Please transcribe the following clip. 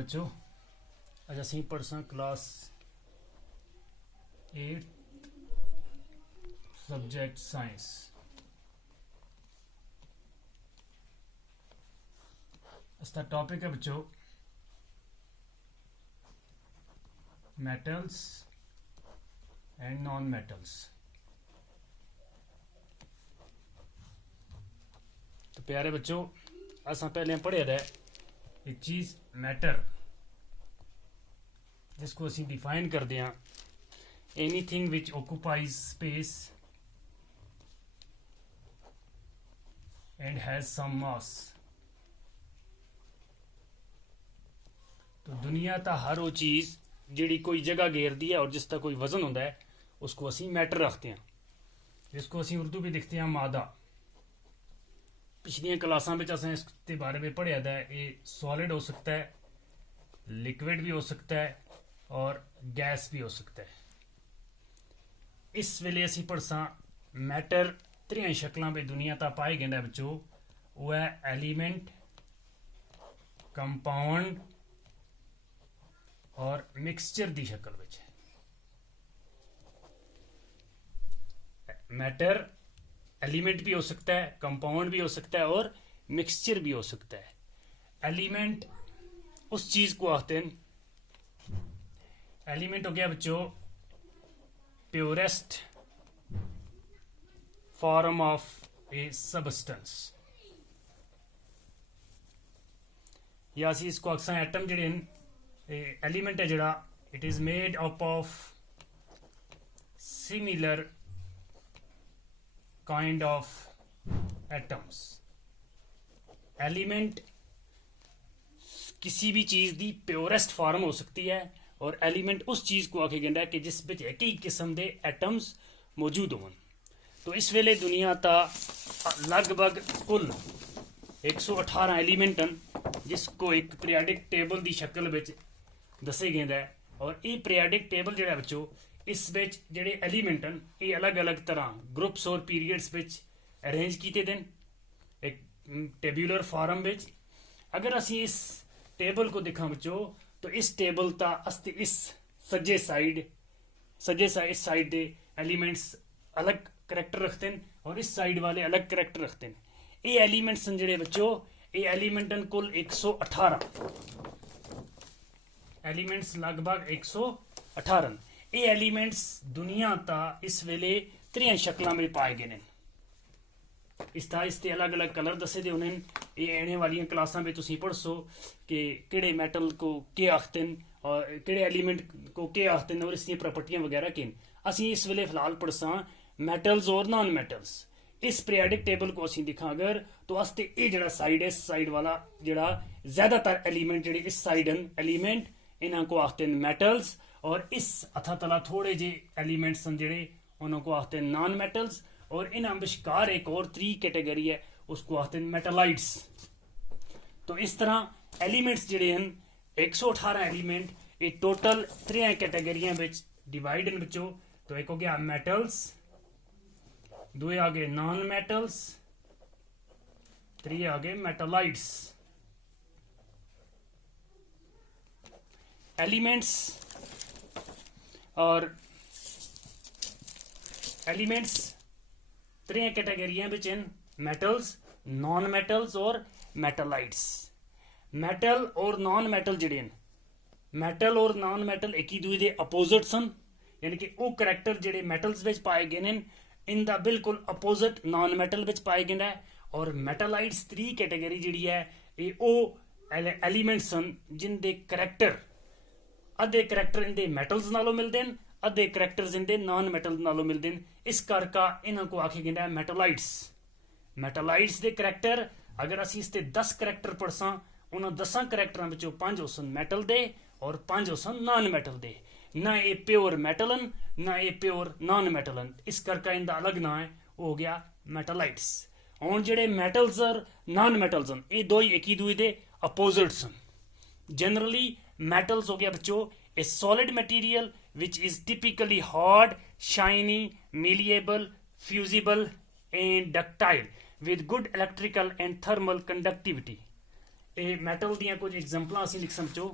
बच्चों अज असी पढ़सा class 8 subject science. इसका टॉपिक है बच्चों मेटल्स एंड नॉन मेटल्स। तो प्यारे बच्चों असा पहले पढ़े दा एक चीज मैटर जिसको असी डिफाइन करते हैं anything which occupies space and has some mass. तो दुनिया ता हर वो चीज जिहड़ी कोई जगह घेरती है और जिसका कोई वजन होता है उसको असी मैटर रखते हैं, जिसको असी उर्दू भी लिखते हैं मादा। पिछलियां क्लासां में असें इसके बारे में पढ़िया था। ये सॉलिड हो सकता है, लिक्विड भी हो सकता है और गैस भी हो सकता है। इस वेले असी पढ़सा मैटर त्रियां शक्लों में दुनिया ता पाए गए बच्चों। वो है एलिमेंट, कंपाउंड और मिक्सचर की शक्ल में। मैटर एलिमेंट भी हो सकता है, कंपाउंड भी हो सकता है और मिक्सचर भी हो सकता है। एलिमेंट उस चीज को आखते हैं, एलिमेंट हो गया बच्चों purest form of A substance, या असी इसको अक्सर एटम जेडे एलिमेंट है जड़ा it is made up of similar kind of atoms. Element किसी भी चीज की प्योरेस्ट फॉर्म हो सकती है और एलिमेंट उस चीज को आखे गया कि जिस विच एक ही किस्म के एटम्स मौजूद होवन। तो इस वेले दुनिया ता लगभग कुल 118 एलिमेंट हैं जिसको एक पीरियडिक टेबल की शक्ल में दसे गए है। और ये पीरियडिक टेबल जो बच्चों इस विच जेडे एलीमेंट हैं ये अलग अलग तरह ग्रुप्स और पीरियड्स विच अरेंज किए दिन एक टेबुलर फॉर्म विच। अगर असी इस टेबल को देखा बच्चों तो इस टेबल ता अस्ते इस सज्जे साइड दे एलिमेंट्स अलग करैक्टर रखते हैं और इस साइड वाले अलग करैक्टर रखते हैं। ये एलिमेंट्स हैं जेडे बच्चों ये एलिमेंट कुल 118 एलिमेंट्स लगभग 118। ये एलिमेंट्स दुनिया ता इस वेले त्रियां शक्लों में पाए गए हैं। इसते अलग अलग कलर दसे दे उन्हें। ये आने वाली क्लासां में तुसीं पढ़सो कि किहड़े मैटल को क्या आखते हैं और किहड़े एलिमेंट को क्या आखते हैं और इसकी प्रॉपर्टियां वगैरह किन। असी इस वेले फिलहाल पढ़सा मैटल्स और नॉन मैटल्स। इस पीरियडिक टेबल को असी दिखा अगर तो अस्ते ये जड़ा साइड है इस साइड वाला जड़ा ज्यादातर एलिमेंट जेडे इस साइड एलिमेंट इन्हां को आखते हैं मैटल्स और इस अथा तला थोड़े जे एलिमेंट्स हैं जेडे उन्हों को आखते हैं नॉन मेटल्स। और इन विचकार एक और त्री कैटेगरी है उसको आखते हैं मेटालाइट्स। तो इस तरह एलिमेंट्स जेडे हैं 118 एलिमेंट ये टोटल त्रियां कैटेगरियां विच डिवाइड हैं बच्चों। तो एक हो गया मेटल्स, दो आ गए नॉन मेटल्स, त्रीए आ गए मेटालाइट्स। एलिमेंट्स और एलिमेंट्स त्रियां कैटेगरियां विच इन मेटल्स, नॉन मेटल्स और मेटालाइट्स। मेटल और नॉन मेटल जिहड़े न मेटल और नॉन मेटल एक ही दूजे दे अपोजिट्स हैं, यानी कि वो करैक्टर जिहड़े मेटल्स विच पाए गए हैं इनका बिल्कुल अपोजिट नॉन मेटल विच पाए गए हैं। और मेटालाइट्स त्री कैटेगरी जिहड़ी है ये वो एलिमेंट्स हैं जिनके करैक्टर अद्धे करैक्टर इनके मेटल्स नालों मिलते हैं, अद्धे करैक्टर्स इनके नॉन मेटल नालों मिलते हैं। इस करके इन्हों को आखे गया मेटालाइट्स। मेटालाइट्स के करैक्टर अगर असी इसके 10 करैक्टर पढ़सा उन्होंने 10 करैक्टर में 5 होसन मेटल दे और 5 होसन नॉन मेटल दे। ना ये प्योर मेटल हैं ना ये प्योर नॉन मेटल हैं। इस करके इनका अलग ना है वो हो गया मेटालाइट्स। और जेडे मेटल्स और नॉन मेटल्स हैं ये दो ही एक ही दूजे दे अपोजिट्स हैं। जनरली मेटल्स हो गया बच्चों ए solid material which is typically hard, shiny, malleable, fusible and ductile with good electrical and thermal conductivity। ਤੇ ਮੈਟਲ ਦੀਆਂ ਕੁਝ ਐਗਜ਼ਾਮਪਲਾਂ ਅਸੀਂ ਲਿਖ ਸਮਝੋ